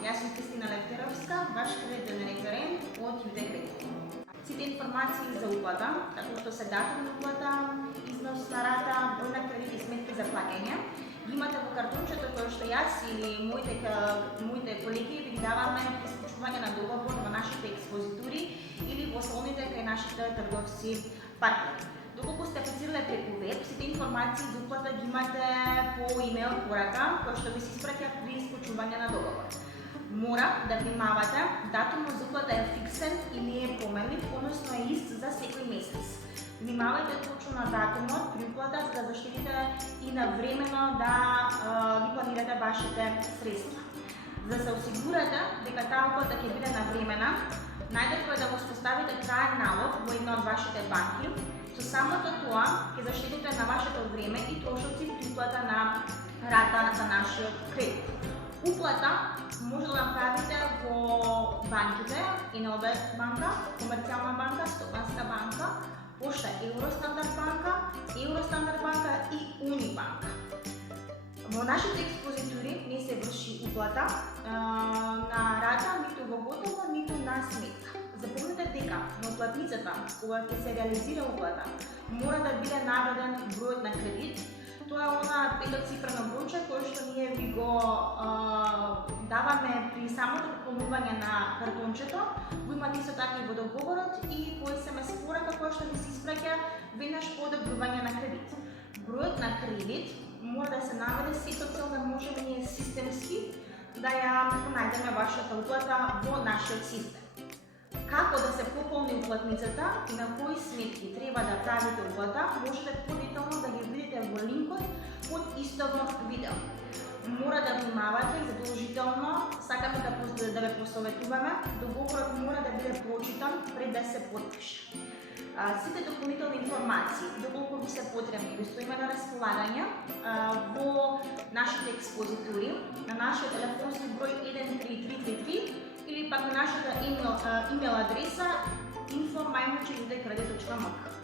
Јас сум Кристина Левтеровска, ваш кредитен референт од Јуте Кредит. Сите информации за уплата, како што се датум на уплата, износ на рата, број на кредит и сметки за плаќање, ги имате во картончето кој што јас или моите колеги ви даваме при склучување на договор во нашите експозитури или во салоните кај нашите трговци партнери. Доколку сте апlicirале преку веб, сите информации за уплата ги имате по имейл порака, кој што ви се испраќа при склучување на договор. Мора да внимавате, датумот за уплата е фиксен и не е поменлив, односно е ист за секој месец. Внимавајте точно на датумот при уплата за да заштитите и навремено да ги планирате вашите средства. За да се осигурате дека таа уплата ќе биде навремена, најдобро е да го споставите траен налог во една од вашите банки. Со самото тоа ќе заштитите на вашето време и трошоци при уплата на рата за нашиот кредит. Уплата може да направите во банките, НЛБ банка, Комерцијална банка, Стопанска банка, Пошта Евростандард банка, Евростандард банка и Унибанк. Во нашите експозитури не се врши уплата на рата ниту во готово, ниту на сметка. Запомнете дека на уплатницата, кога ќе се реализира уплата, мора да биде наведен бројот на кредит. Тоа е она петоцифрено бројче кое што ние ви го даваме при самото пополнување на картончето. Го имате исто така и во договорот и по SMS порака која што ви се испраќа веднаш по одобрување на кредит. Бројот на кредит мора да се наведе сето цел да можеме ние системски да ја најдеме вашата уплата во нашиот систем. Како да се пополни уплатницата и на кои сметки треба да правите уплата, можете подетално да ги видите во линкот под истовно видео. Мора да внимавате и задолжително, сакаме да ве посоветуваме, договорот мора да биде прочитан пред да се подпише. Сите дополнителни информации, доколку ви се потребни, ви стоиме на располагање во нашите експозитури, на нашиот телефонски број 13333 или пак на нашата имейл адреса info@judekredit.mk.